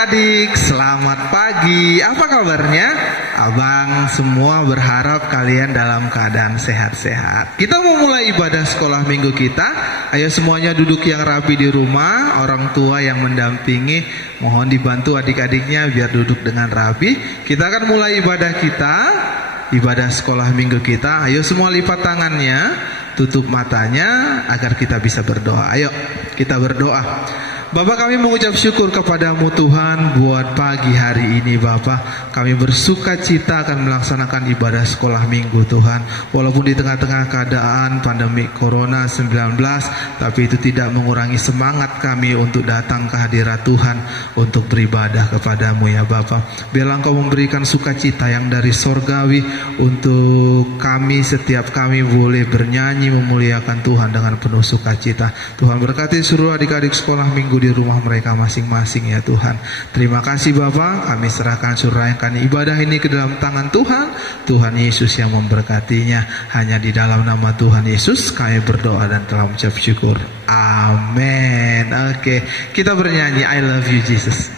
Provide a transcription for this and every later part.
adik-adik, selamat pagi. Apa kabarnya? Abang semua berharap kalian dalam keadaan sehat-sehat. Kita mau mulai ibadah sekolah minggu kita. Ayo semuanya duduk yang rapi di rumah. Orang tua yang mendampingi, mohon dibantu adik-adiknya biar duduk dengan rapi. Kita akan mulai ibadah kita, ibadah sekolah minggu kita. Ayo semua lipat tangannya, tutup matanya agar kita bisa berdoa. Ayo kita berdoa. Bapak, kami mengucap syukur kepadamu Tuhan buat pagi hari ini Bapak. Kami bersuka cita akan melaksanakan ibadah sekolah minggu Tuhan. Walaupun di tengah-tengah keadaan pandemi Corona 19, tapi itu tidak mengurangi semangat kami untuk datang ke hadirat Tuhan untuk beribadah kepadamu ya Bapak. Biarlah Engkau memberikan sukacita yang dari sorgawi untuk kami, setiap kami boleh bernyanyi memuliakan Tuhan dengan penuh sukacita. Tuhan berkati seluruh adik-adik sekolah minggu di rumah mereka masing-masing ya Tuhan. Terima kasih Bapak, kami serahkan surahkan ibadah ini ke dalam tangan Tuhan. Tuhan Yesus yang memberkatinya. Hanya di dalam nama Tuhan Yesus kami berdoa dan telah mengucap syukur. Amin. Oke, kita bernyanyi I love you Jesus.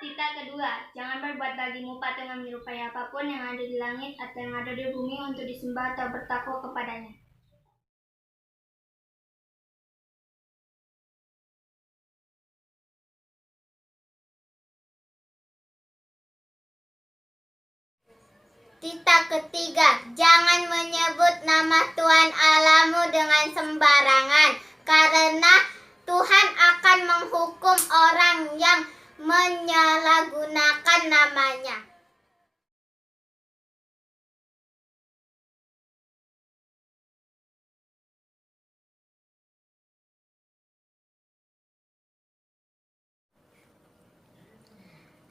Tita kedua, jangan berbuat bagimu patung yang menyerupai apapun yang ada di langit atau yang ada di bumi untuk disembah atau bertakwa kepadanya. Tita ketiga, jangan menyebut nama Tuhan Allahmu dengan sembarangan, karena Tuhan akan menghukum orang yang menyalahgunakan namanya.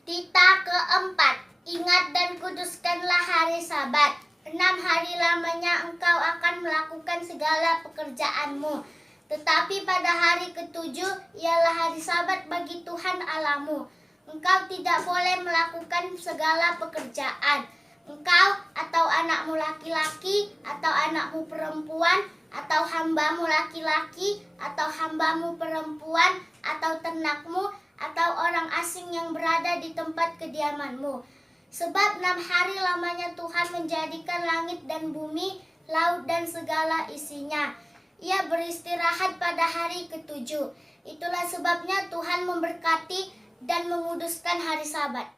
Tita keempat, ingat dan kuduskanlah hari Sabat. 6 hari lamanya engkau akan melakukan segala pekerjaanmu. Tetapi pada hari ketujuh ialah hari Sabat bagi Tuhan Allahmu. Engkau tidak boleh melakukan segala pekerjaan. Engkau atau anakmu laki-laki atau anakmu perempuan atau hambamu laki-laki atau hambamu perempuan atau ternakmu atau orang asing yang berada di tempat kediamanmu. Sebab 6 hari lamanya Tuhan menjadikan langit dan bumi, laut dan segala isinya. Ia beristirahat pada hari ketujuh. Itulah sebabnya Tuhan memberkati dan menguduskan hari Sabat.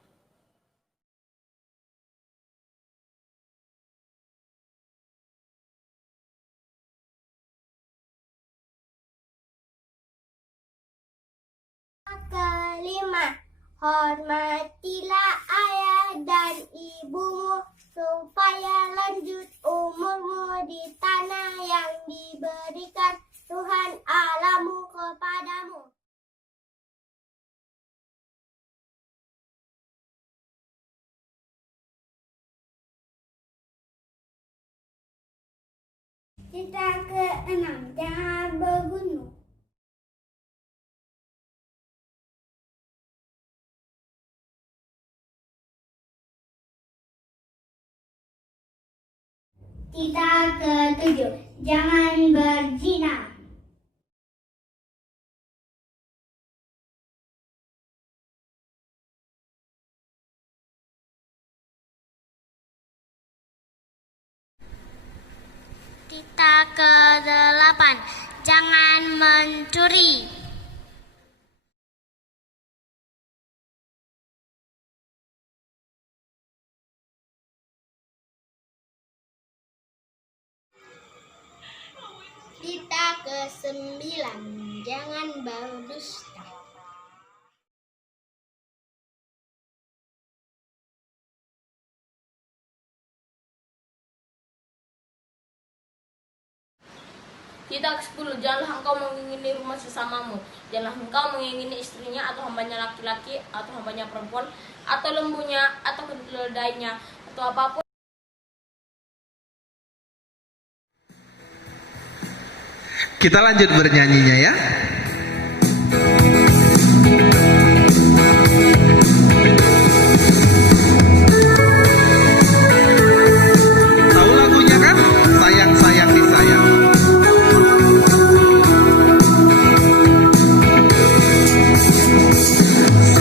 Kelima, hormatilah ayah dan ibumu supaya lanjut umurmu di tanah yang diberikan Tuhan Allahmu kepadamu. Kita keenam, jangan bergunung. Kita ketujuh, jangan berzina. Kita kedelapan, jangan mencuri. Kita kesembilan, jangan berdusta. Kita ke-10, janganlah engkau mengingini rumah sesamamu. Janganlah engkau mengingini istrinya atau hambanya laki-laki atau hambanya perempuan atau lembunya atau keledainya atau apapun. Kita lanjut bernyanyinya ya. Tahu lagunya kan? Sayang sayang disayang.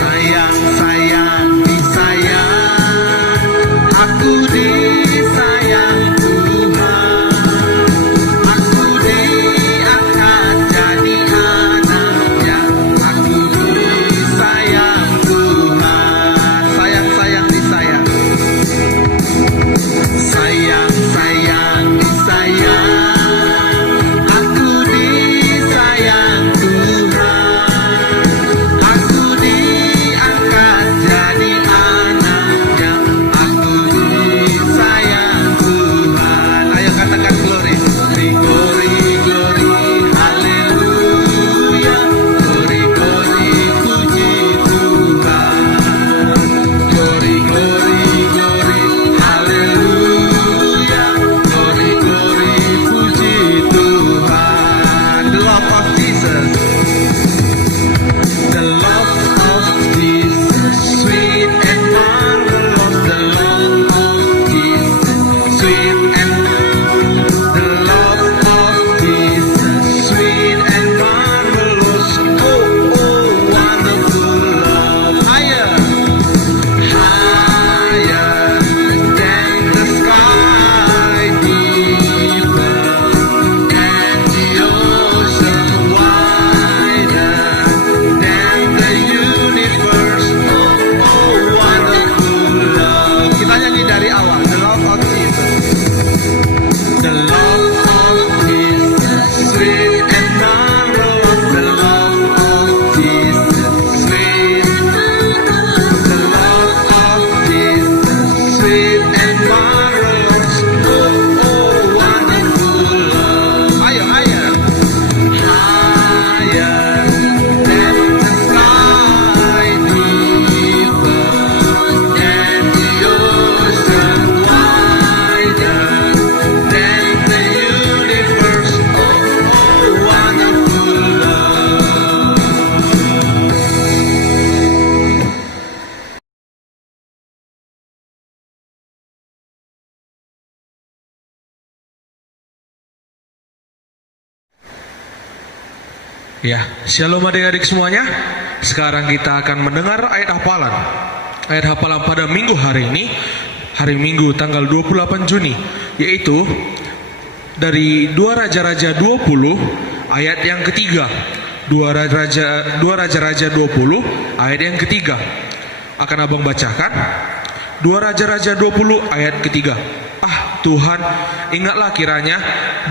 Sayang sayang disayang, aku disayang Tuhan. Aku diangkat jadi anak. Ya, shalom adik-adik semuanya. Sekarang kita akan mendengar ayat hafalan. Ayat hafalan pada minggu hari ini, hari Minggu tanggal 28 Juni, yaitu dari 2 Raja-Raja 20 ayat yang ketiga. 2 Raja-Raja 20 ayat yang ketiga. Akan abang bacakan. 2 Raja-Raja 20 ayat ketiga. Tuhan, ingatlah kiranya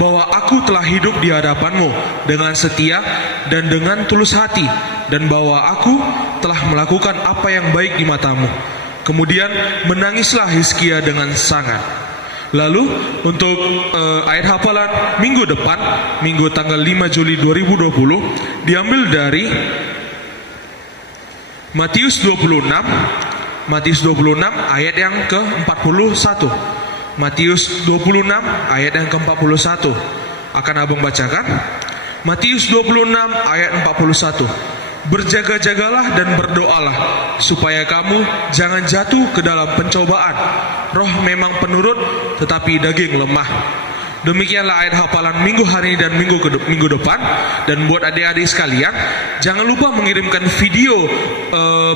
bahwa aku telah hidup di hadapan-Mu dengan setia dan dengan tulus hati, dan bahwa aku telah melakukan apa yang baik di mata-Mu. Kemudian menangislah Hizkia dengan sangat. Lalu untuk ayat hafalan minggu depan, Minggu tanggal 5 Juli 2020, diambil dari Matius 26 ayat yang ke-41. Matius 26 ayat yang ke-41. Akan abang bacakan. Matius 26 ayat 41. Berjaga-jagalah dan berdoalah supaya kamu jangan jatuh ke dalam pencobaan. Roh memang penurut, tetapi daging lemah. Demikianlah ayat hafalan minggu hari ini dan minggu depan. Dan buat adik-adik sekalian, jangan lupa mengirimkan video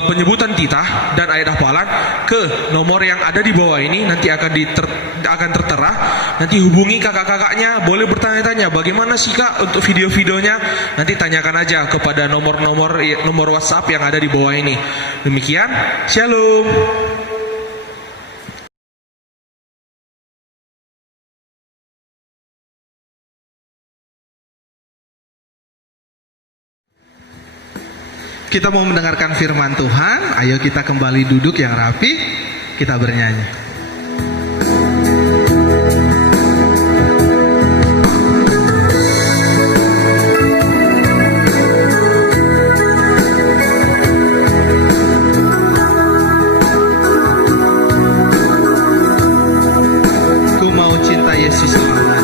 penyebutan titah dan ayat hafalan ke nomor yang ada di bawah ini. Nanti akan tertera. Nanti hubungi kakak-kakaknya, boleh bertanya-tanya bagaimana sih kak untuk video-videonya. Nanti tanyakan aja kepada nomor WhatsApp yang ada di bawah ini. Demikian, shalom. Kita mau mendengarkan firman Tuhan. Ayo kita kembali duduk yang rapi. Kita bernyanyi. Ku mau cinta Yesus selamanya.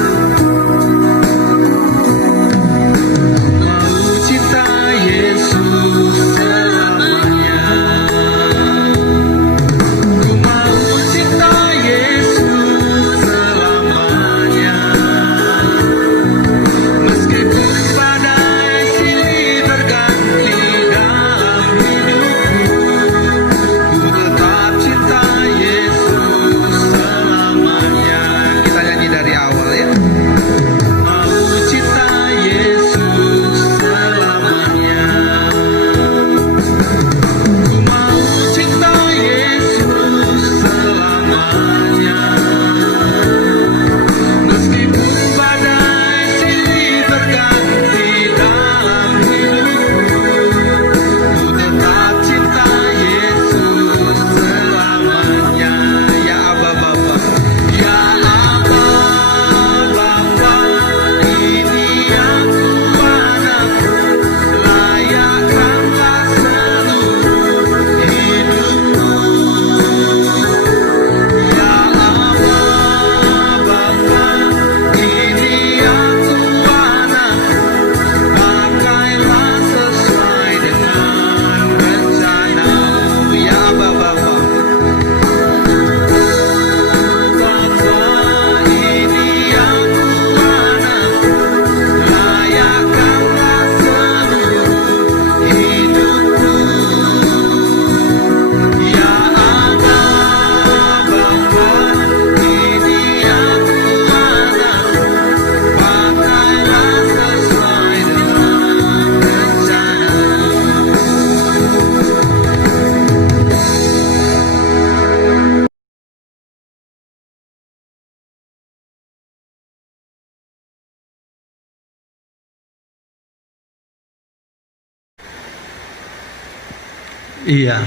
Iya.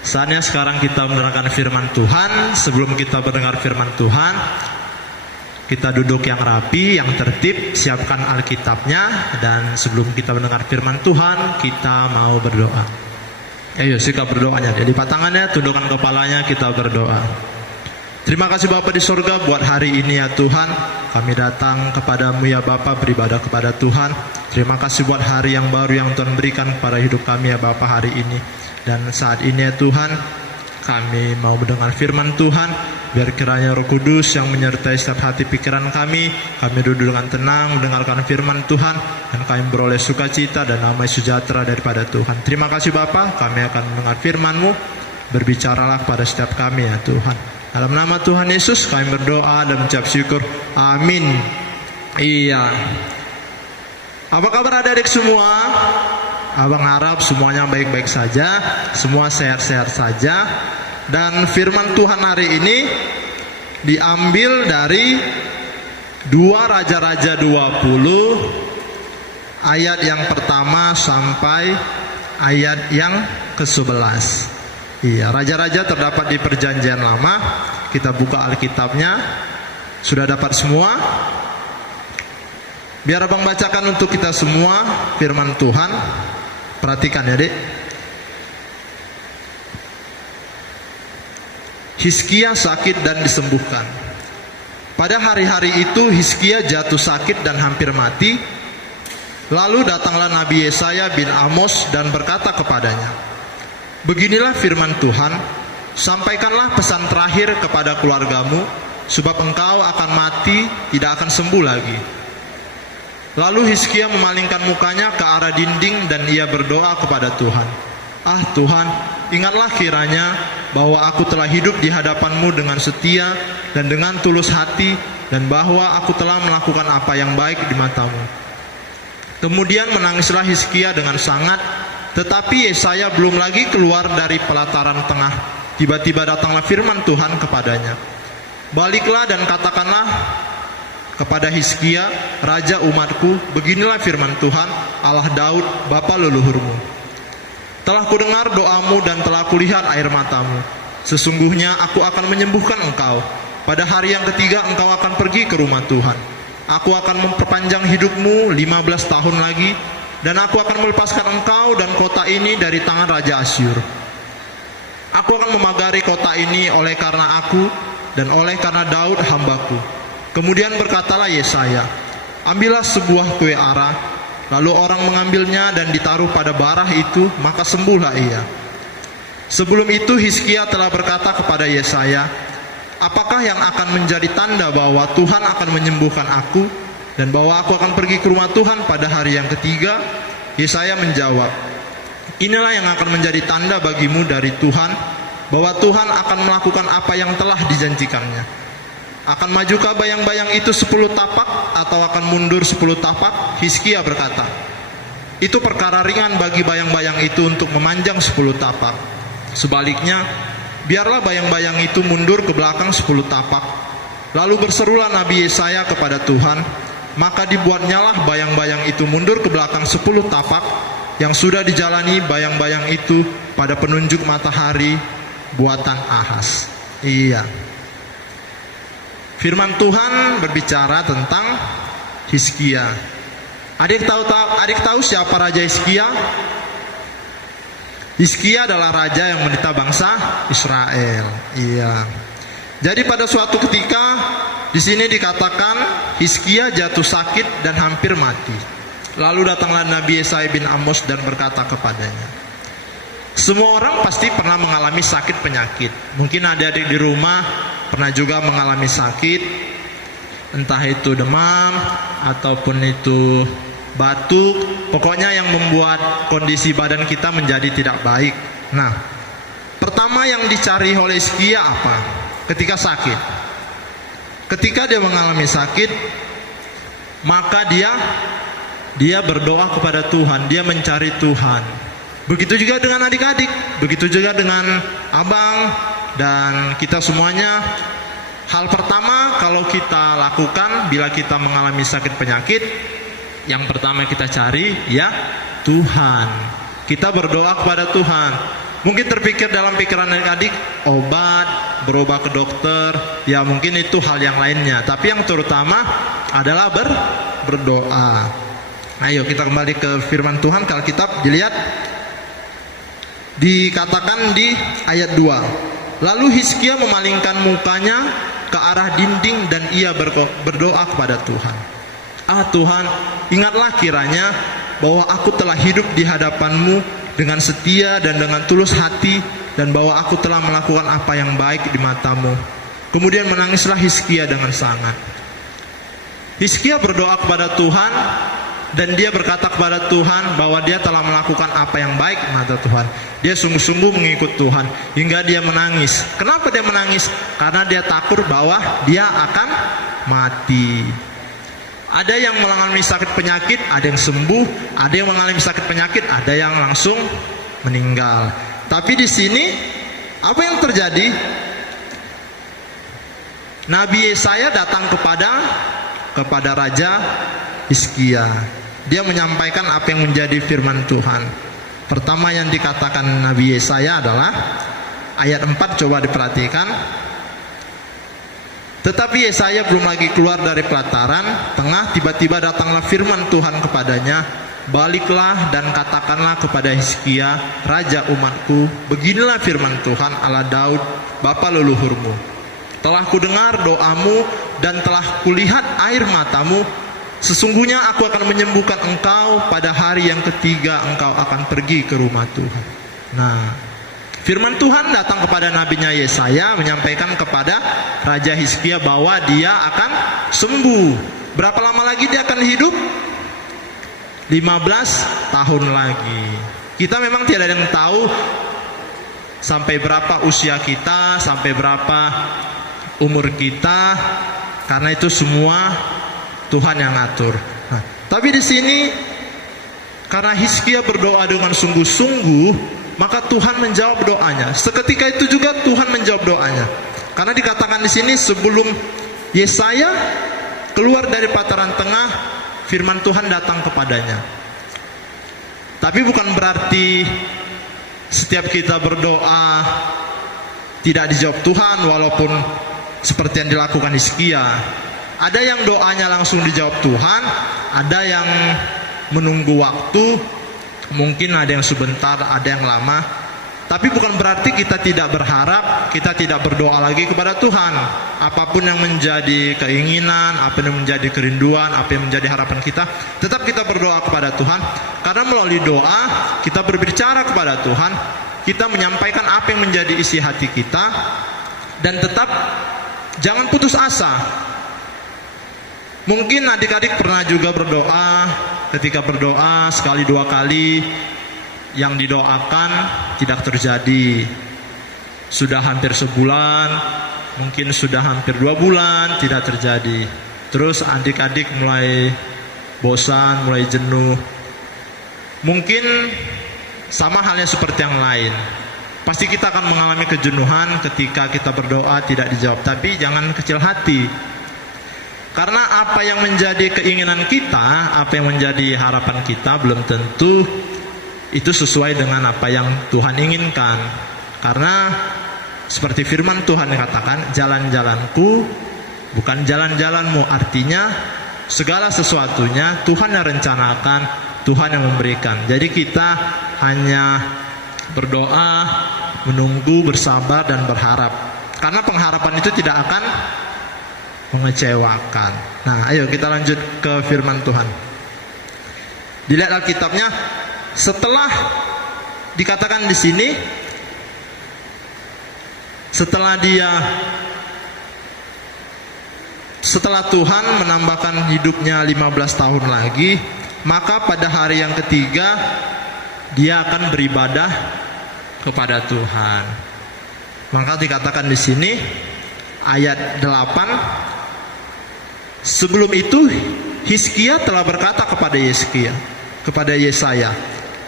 Saatnya sekarang kita mendengarkan firman Tuhan. Sebelum kita mendengar firman Tuhan, kita duduk yang rapi, yang tertib, siapkan Alkitabnya. Dan sebelum kita mendengar firman Tuhan, kita mau berdoa. Ayo sikap berdoanya. Jadi tangannya, tundukkan kepalanya, kita berdoa. Terima kasih Bapa di surga buat hari ini ya Tuhan. Kami datang kepadamu ya Bapa, beribadah kepada Tuhan. Terima kasih buat hari yang baru yang Tuhan berikan kepada hidup kami ya Bapa hari ini. Dan saat ini ya Tuhan, kami mau mendengar firman Tuhan. Biar kiranya Roh Kudus yang menyertai setiap hati pikiran kami duduk dengan tenang mendengarkan firman Tuhan, dan kami beroleh sukacita dan damai sejahtera daripada Tuhan. Terima kasih Bapa, kami akan mendengar firman-Mu. Berbicaralah kepada setiap kami ya Tuhan. Dalam nama Tuhan Yesus kami berdoa dan mengucap syukur. Amin. Iya. Apa kabar adik-adik semua? Abang harap semuanya baik-baik saja, semua sehat-sehat saja. Dan firman Tuhan hari ini diambil dari 2 Raja-Raja 20 ayat yang pertama sampai ayat yang ke-11. Iya, Raja-Raja terdapat di Perjanjian Lama. Kita buka Alkitabnya. Sudah dapat semua? Biar abang bacakan untuk kita semua firman Tuhan. Perhatikan ya, Dek. Hizkia sakit dan disembuhkan. Pada hari-hari itu Hizkia jatuh sakit dan hampir mati. Lalu datanglah Nabi Yesaya bin Amos dan berkata kepadanya, "Beginilah firman Tuhan, sampaikanlah pesan terakhir kepada keluargamu, sebab engkau akan mati, tidak akan sembuh lagi." Lalu Hizkia memalingkan mukanya ke arah dinding dan ia berdoa kepada Tuhan, "Ah Tuhan, ingatlah kiranya bahwa aku telah hidup di hadapan-Mu dengan setia dan dengan tulus hati, dan bahwa aku telah melakukan apa yang baik di mata-Mu." Kemudian menangislah Hizkia dengan sangat. Tetapi Yesaya belum lagi keluar dari pelataran tengah. Tiba-tiba datanglah firman Tuhan kepadanya, "Baliklah dan katakanlah kepada Hizkia, raja umatku, beginilah firman Tuhan, Allah Daud, bapa leluhurmu. Telah kudengar doamu dan telah kulihat air matamu. Sesungguhnya aku akan menyembuhkan engkau. Pada hari yang ketiga engkau akan pergi ke rumah Tuhan. Aku akan memperpanjang hidupmu 15 tahun lagi, dan aku akan melepaskan engkau dan kota ini dari tangan Raja Asyur. Aku akan memagari kota ini oleh karena aku dan oleh karena Daud hambaku." Kemudian berkatalah Yesaya, "Ambillah sebuah kue ara." Lalu orang mengambilnya dan ditaruh pada barah itu, maka sembuhlah ia. Sebelum itu Hizkia telah berkata kepada Yesaya, "Apakah yang akan menjadi tanda bahwa Tuhan akan menyembuhkan aku dan bahwa aku akan pergi ke rumah Tuhan pada hari yang ketiga?" Yesaya menjawab, "Inilah yang akan menjadi tanda bagimu dari Tuhan, bahwa Tuhan akan melakukan apa yang telah dijanjikannya. Akan majukah bayang-bayang itu 10 tapak atau akan mundur 10 tapak?" Hizkia berkata, "Itu perkara ringan bagi bayang-bayang itu untuk memanjang 10 tapak. Sebaliknya, biarlah bayang-bayang itu mundur ke belakang 10 tapak." Lalu berserulah Nabi Yesaya kepada Tuhan, maka dibuatnyalah bayang-bayang itu mundur ke belakang 10 tapak, yang sudah dijalani bayang-bayang itu pada penunjuk matahari buatan Ahaz. Iya. Firman Tuhan berbicara tentang Hizkia. Adik tahu siapa Raja Hizkia? Hizkia adalah raja yang menderita bangsa Israel. Iya. Jadi pada suatu ketika di sini dikatakan Hizkia jatuh sakit dan hampir mati. Lalu datanglah Nabi Yesaya bin Amos dan berkata kepadanya. Semua orang pasti pernah mengalami sakit penyakit. Mungkin adik-adik di rumah pernah juga mengalami sakit, entah itu demam ataupun itu batuk, pokoknya yang membuat kondisi badan kita menjadi tidak baik. Nah, pertama yang dicari oleh Hizkia apa? Ketika sakit, ketika dia mengalami sakit, maka dia berdoa kepada Tuhan, dia mencari Tuhan. Begitu juga dengan adik-adik, begitu juga dengan abang dan kita semuanya. Hal pertama kalau kita lakukan bila kita mengalami sakit penyakit, yang pertama kita cari ya Tuhan. Kita berdoa kepada Tuhan. Mungkin terpikir dalam pikiran adik-adik obat, berobat ke dokter, ya mungkin itu hal yang lainnya. Tapi yang terutama adalah berdoa. Ayo kita kembali ke firman Tuhan. Kalau Alkitab dilihat, dikatakan di ayat 2, lalu Hizkia memalingkan mukanya ke arah dinding dan ia berdoa kepada Tuhan. Ah Tuhan, ingatlah kiranya bahwa aku telah hidup di hadapan-Mu dengan setia dan dengan tulus hati, dan bahwa aku telah melakukan apa yang baik di matamu. Kemudian menangislah Hizkia dengan sangat. Hizkia berdoa kepada Tuhan dan dia berkata kepada Tuhan bahwa dia telah melakukan apa yang baik di mata Tuhan. Dia sungguh-sungguh mengikut Tuhan hingga dia menangis. Kenapa dia menangis? Karena dia takut bahwa dia akan mati. Ada yang mengalami sakit penyakit, ada yang sembuh, ada yang mengalami sakit penyakit, ada yang langsung meninggal. Tapi di sini apa yang terjadi? Nabi Yesaya datang kepada Raja Hizkia. Dia menyampaikan apa yang menjadi firman Tuhan. Pertama yang dikatakan Nabi Yesaya adalah ayat 4, coba diperhatikan. Tetapi Yesaya belum lagi keluar dari pelataran tengah, tiba-tiba datanglah firman Tuhan kepadanya, baliklah dan katakanlah kepada Hizkia, raja umatku, beginilah firman Tuhan Allah Daud, bapa leluhurmu. Telah kudengar doamu dan telah kulihat air matamu. Sesungguhnya aku akan menyembuhkan engkau, pada hari yang ketiga engkau akan pergi ke rumah Tuhan. Nah, firman Tuhan datang kepada nabinya Yesaya menyampaikan kepada Raja Hizkia bahwa dia akan sembuh. Berapa lama lagi dia akan hidup? 15 tahun lagi. Kita memang tidak ada yang tahu sampai berapa usia kita, sampai berapa umur kita, karena itu semua Tuhan yang ngatur. Nah, tapi di sini karena Hizkia berdoa dengan sungguh-sungguh, maka Tuhan menjawab doanya. Seketika itu juga Tuhan menjawab doanya. Karena dikatakan di sini sebelum Yesaya keluar dari pelataran tengah, firman Tuhan datang kepadanya. Tapi bukan berarti setiap kita berdoa tidak dijawab Tuhan, walaupun seperti yang dilakukan Hizkia. Ada yang doanya langsung dijawab Tuhan, ada yang menunggu waktu, mungkin ada yang sebentar, ada yang lama. Tapi bukan berarti kita tidak berharap, kita tidak berdoa lagi kepada Tuhan. Apapun yang menjadi keinginan, apa yang menjadi kerinduan, apa yang menjadi harapan kita, tetap kita berdoa kepada Tuhan. Karena melalui doa kita berbicara kepada Tuhan, kita menyampaikan apa yang menjadi isi hati kita, dan tetap jangan putus asa. Mungkin adik-adik pernah juga berdoa, ketika berdoa sekali dua kali yang didoakan tidak terjadi. Sudah hampir sebulan, mungkin sudah hampir 2 bulan tidak terjadi. Terus adik-adik mulai bosan, mulai jenuh. Mungkin sama halnya seperti yang lain. Pasti kita akan mengalami kejenuhan ketika kita berdoa tidak dijawab. Tapi jangan kecil hati. Karena apa yang menjadi keinginan kita, apa yang menjadi harapan kita belum tentu itu sesuai dengan apa yang Tuhan inginkan. Karena seperti firman Tuhan yang katakan, jalan-jalanku bukan jalan-jalanmu. Artinya segala sesuatunya Tuhan yang rencanakan, Tuhan yang memberikan. Jadi kita hanya berdoa, menunggu, bersabar dan berharap. Karena pengharapan itu tidak akan mengecewakan. Nah, ayo kita lanjut ke firman Tuhan. Dilihat Alkitabnya, setelah dikatakan di sini, setelah Tuhan menambahkan hidupnya 15 tahun lagi, maka pada hari yang ketiga dia akan beribadah kepada Tuhan. Maka dikatakan di sini ayat 8, sebelum itu Hizkia telah berkata kepada Yesaya,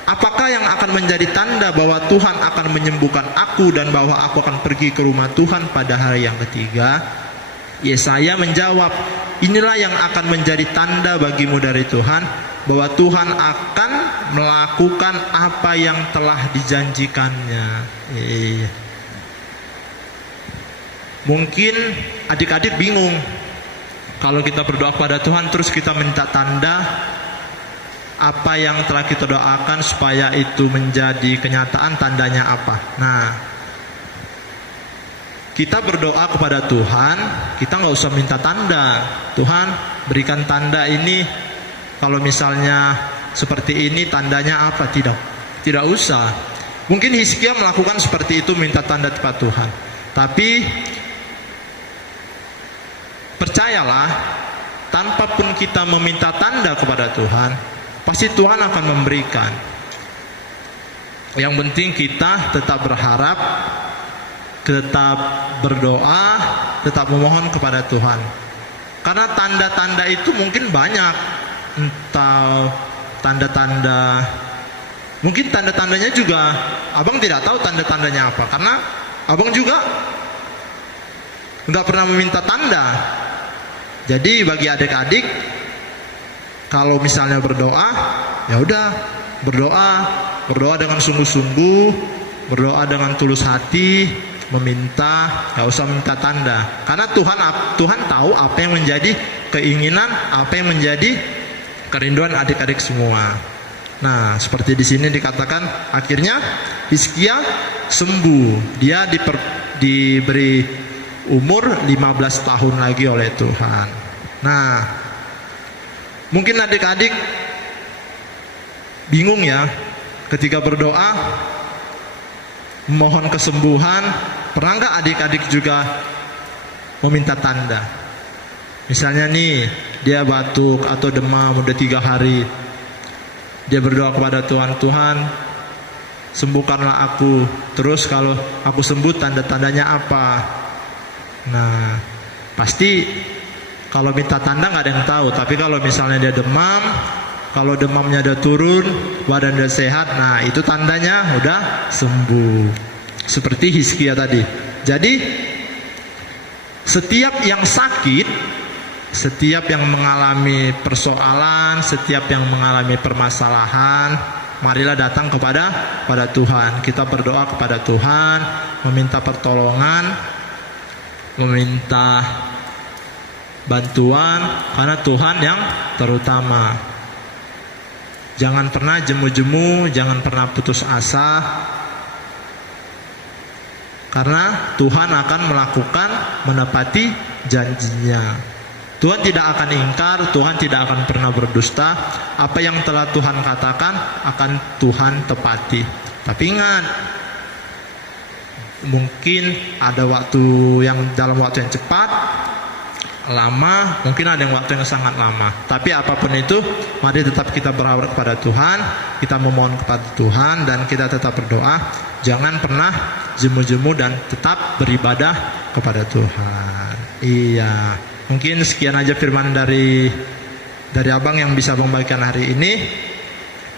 apakah yang akan menjadi tanda bahwa Tuhan akan menyembuhkan aku dan bahwa aku akan pergi ke rumah Tuhan pada hari yang ketiga? Yesaya menjawab, inilah yang akan menjadi tanda bagimu dari Tuhan, bahwa Tuhan akan melakukan apa yang telah dijanjikannya. Mungkin adik-adik bingung, kalau kita berdoa kepada Tuhan terus kita minta tanda apa yang telah kita doakan supaya itu menjadi kenyataan, tandanya apa? Nah, kita berdoa kepada Tuhan, kita nggak usah minta tanda. Tuhan berikan tanda ini, kalau misalnya seperti ini tandanya apa? Tidak usah. Mungkin Hizkia melakukan seperti itu, minta tanda kepada Tuhan. Tapi percayalah, tanpa pun kita meminta tanda kepada Tuhan, pasti Tuhan akan memberikan. Yang penting kita tetap berharap, tetap berdoa, tetap memohon kepada Tuhan. Karena tanda-tanda itu mungkin banyak. Entah tanda-tanda, mungkin tanda-tandanya juga abang tidak tahu tanda-tandanya apa, karena abang juga nggak pernah meminta tanda. Jadi bagi adik-adik, kalau misalnya berdoa, ya udah berdoa dengan sungguh-sungguh, berdoa dengan tulus hati, meminta, nggak usah minta tanda. Karena Tuhan tahu apa yang menjadi keinginan, apa yang menjadi kerinduan adik-adik semua. Nah, seperti di sini dikatakan, akhirnya Hizkia sembuh. Dia diberi umur 15 tahun lagi oleh Tuhan. Nah, mungkin adik-adik bingung ya, ketika berdoa mohon kesembuhan, pernah nggak adik-adik juga meminta tanda? Misalnya nih, dia batuk atau demam udah 3 hari, dia berdoa kepada Tuhan, Tuhan sembuhkanlah aku. Terus kalau aku sembuh, tanda-tandanya apa? Nah, pasti kalau minta tanda nggak ada yang tahu. Tapi kalau misalnya dia demam, kalau demamnya udah turun, badan udah sehat, nah itu tandanya udah sembuh. Seperti Hizkia tadi. Jadi setiap yang sakit, setiap yang mengalami persoalan, setiap yang mengalami permasalahan, marilah datang kepada Tuhan. Kita berdoa kepada Tuhan, meminta pertolongan, meminta bantuan, karena Tuhan yang terutama. Jangan pernah jemu-jemu, jangan pernah putus asa, karena Tuhan akan melakukan, menepati janjinya. Tuhan tidak akan ingkar, Tuhan tidak akan pernah berdusta. Apa yang telah Tuhan katakan akan Tuhan tepati. Tapi ingat, mungkin ada waktu yang dalam waktu yang cepat, lama, mungkin ada yang waktu yang sangat lama. Tapi apapun itu, mari tetap kita berharap kepada Tuhan, kita memohon kepada Tuhan, dan kita tetap berdoa. Jangan pernah jemu-jemu dan tetap beribadah kepada Tuhan. Iya, mungkin sekian aja firman dari abang yang bisa membagikan hari ini.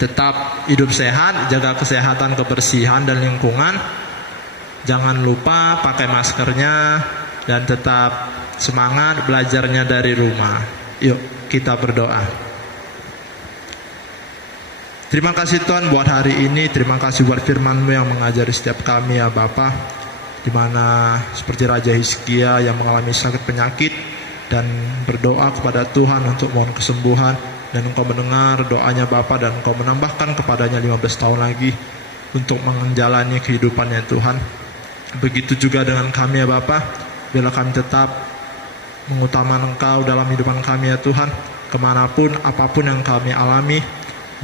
Tetap hidup sehat, jaga kesehatan, kebersihan, dan lingkungan. Jangan lupa pakai maskernya, dan tetap semangat belajarnya dari rumah. Yuk kita berdoa. Terima kasih Tuhan buat hari ini. Terima kasih buat firman-Mu yang mengajari setiap kami ya Bapa. Dimana seperti Raja Hizkia yang mengalami sakit penyakit dan berdoa kepada Tuhan untuk mohon kesembuhan, dan Engkau mendengar doanya Bapa, dan Engkau menambahkan kepadanya 15 tahun lagi untuk menjalani kehidupannya Tuhan. Begitu juga dengan kami ya Bapa. Bila kami tetap mengutamakan Engkau dalam hidupan kami ya Tuhan, kemanapun, apapun yang kami alami,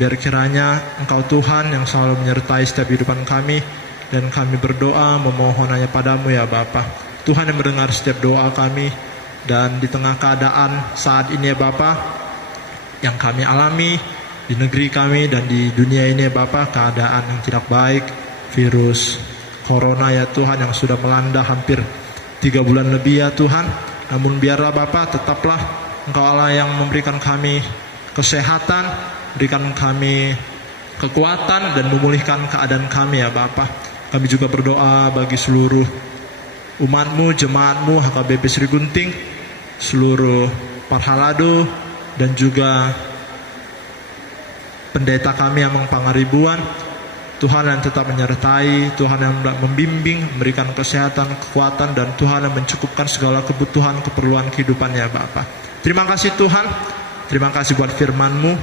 biar kiranya Engkau Tuhan yang selalu menyertai setiap kehidupan kami, dan kami berdoa memohon hanya padamu ya Bapa. Tuhan yang mendengar setiap doa kami, dan di tengah keadaan saat ini ya Bapa, yang kami alami di negeri kami dan di dunia ini ya Bapa, keadaan yang tidak baik, virus Corona ya Tuhan yang sudah melanda hampir 3 bulan lebih ya Tuhan. Namun biarlah Bapa, tetaplah Engkau Allah yang memberikan kami kesehatan, berikan kami kekuatan, dan memulihkan keadaan kami ya Bapa. Kami juga berdoa bagi seluruh umat-Mu, jemaat-Mu, HKBP Sri Gunting, seluruh Parhalado, dan juga pendeta kami yang Pangaribuan. Tuhan yang tetap menyertai, Tuhan yang membimbing, memberikan kesehatan, kekuatan, dan Tuhan yang mencukupkan segala kebutuhan, keperluan kehidupannya Bapa. Terima kasih Tuhan, terima kasih buat firman-Mu.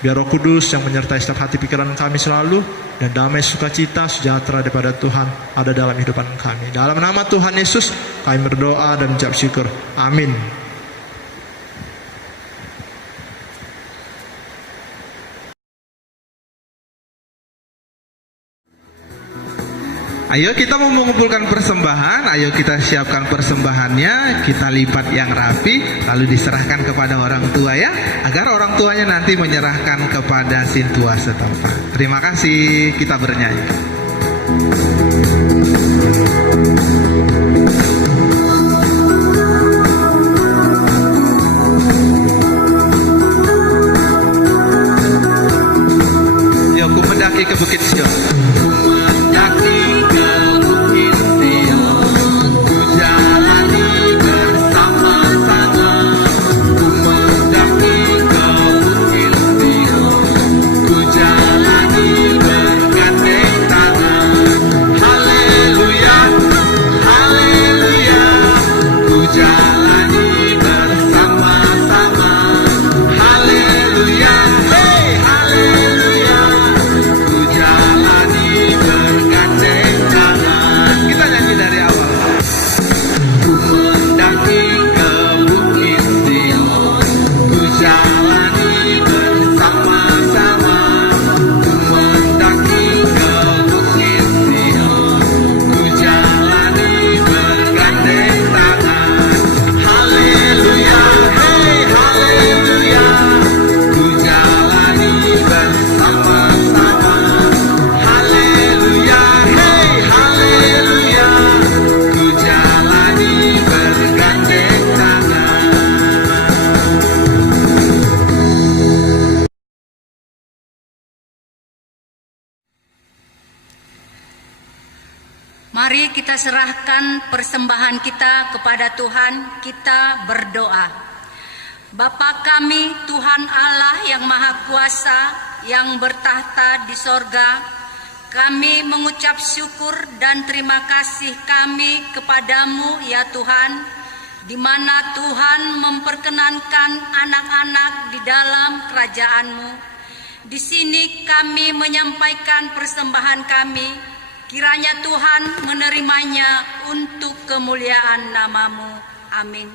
Biar Roh Kudus yang menyertai setiap hati pikiran kami selalu, dan damai, sukacita, sejahtera daripada Tuhan ada dalam kehidupan kami. Dalam nama Tuhan Yesus kami berdoa dan mengucap syukur. Amin. Ayo kita mau mengumpulkan persembahan, ayo kita siapkan persembahannya, kita lipat yang rapi, lalu diserahkan kepada orang tua ya, agar orang tuanya nanti menyerahkan kepada sintua setempat. Terima kasih, kita bernyanyi. Yuk, ku mendaki ke Bukit Sion. Mari kita serahkan persembahan kita kepada Tuhan, kita berdoa. Bapa kami, Tuhan Allah yang Maha Kuasa, yang bertahta di sorga, kami mengucap syukur dan terima kasih kami kepadamu ya Tuhan, di mana Tuhan memperkenankan anak-anak di dalam kerajaan-Mu. Di sini kami menyampaikan persembahan kami, kiranya Tuhan menerimanya untuk kemuliaan nama-Mu. Amin.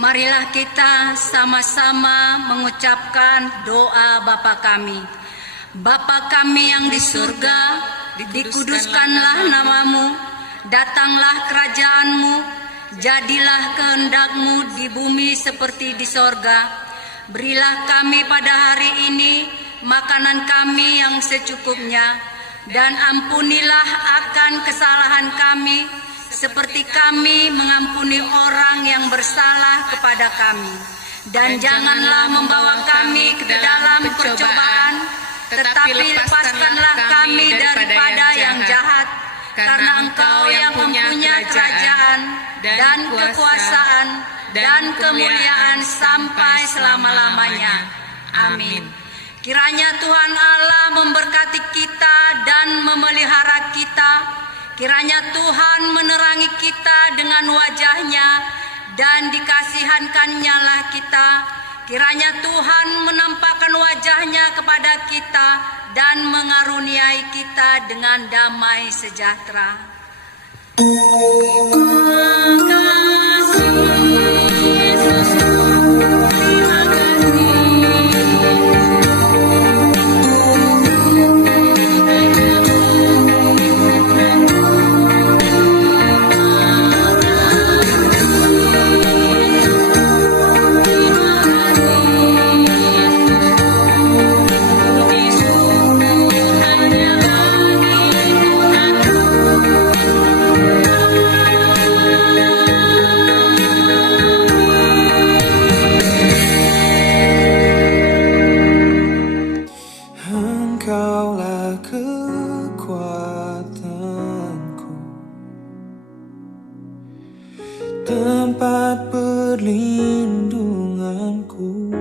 Marilah kita sama-sama mengucapkan doa Bapa kami. Bapa kami yang di surga, dikuduskanlah namamu, datanglah kerajaan-Mu, jadilah kehendak-Mu di bumi seperti di sorga. Berilah kami pada hari ini makanan kami yang secukupnya, dan ampunilah akan kesalahan kami, seperti kami mengampuni orang yang bersalah kepada kami. Dan janganlah membawa kami ke dalam percobaan, tetapi lepaskanlah kami daripada yang jahat, karena Engkau yang mempunyai kerajaan dan kekuasaan dan kemuliaan sampai selama-lamanya. Amin. Kiranya Tuhan Allah memberkati kita dan memelihara kita. Kiranya Tuhan menerangi kita dengan wajah-Nya dan dikasihankan-Nya lah kita. Kiranya Tuhan menampakkan wajah-Nya kepada kita dan mengaruniai kita dengan damai sejahtera. Engkaulah kekuatanku, tempat perlindunganku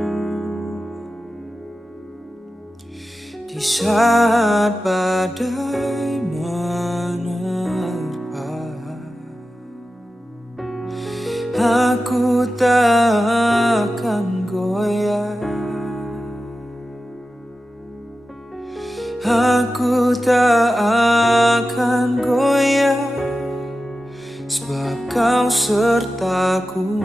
di saat badai menerpa. Aku tak akan goyah, aku tak akan goyah, sebab Kau sertaku.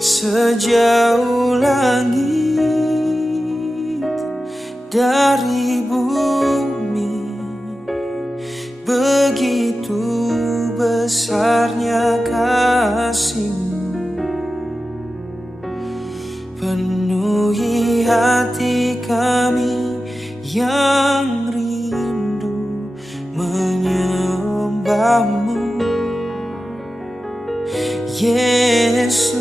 Sejauh langit dari bumi, begitu besarnya kasih-Mu. Penuhi hati kami yang rindu menyembah-Mu. Yesus,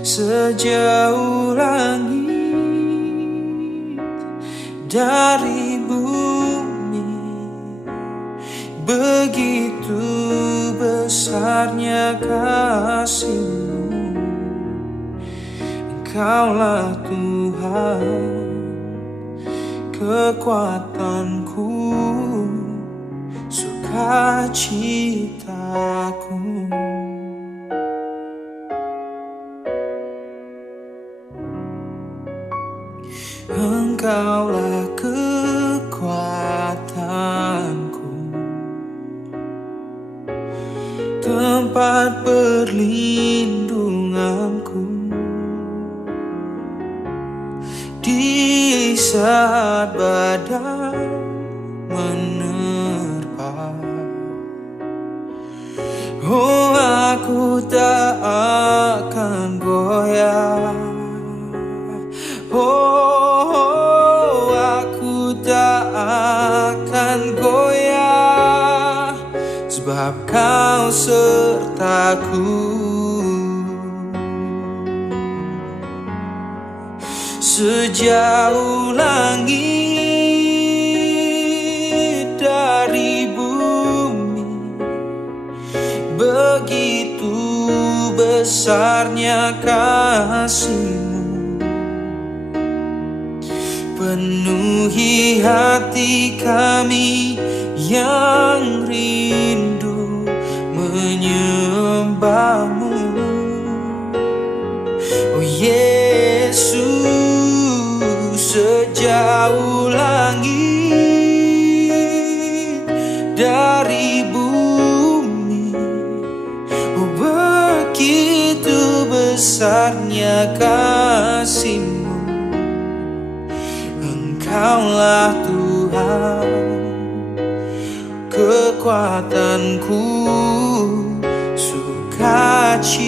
sejauh langit dari bumi, begitu besarnya kasih-Mu. Engkaulah Tuhan, kekuatanku, sukacitaku. Engkaulah kekuatanku, tempat perlindunganku di saat badai menerpa. Oh, aku tak akan goyah. Oh, aku tak akan goyah, sebab Kau sertaku. Sejauh langit dari bumi, begitu besarnya kasih-Mu. Penuhi hati kami yang rindu menyembah-Mu. Oh Yesus, sejauh langit dari bumi, oh begitu besarnya kasih-Mu. Engkaulah Tuhan, kekuatanku, sukacitaku.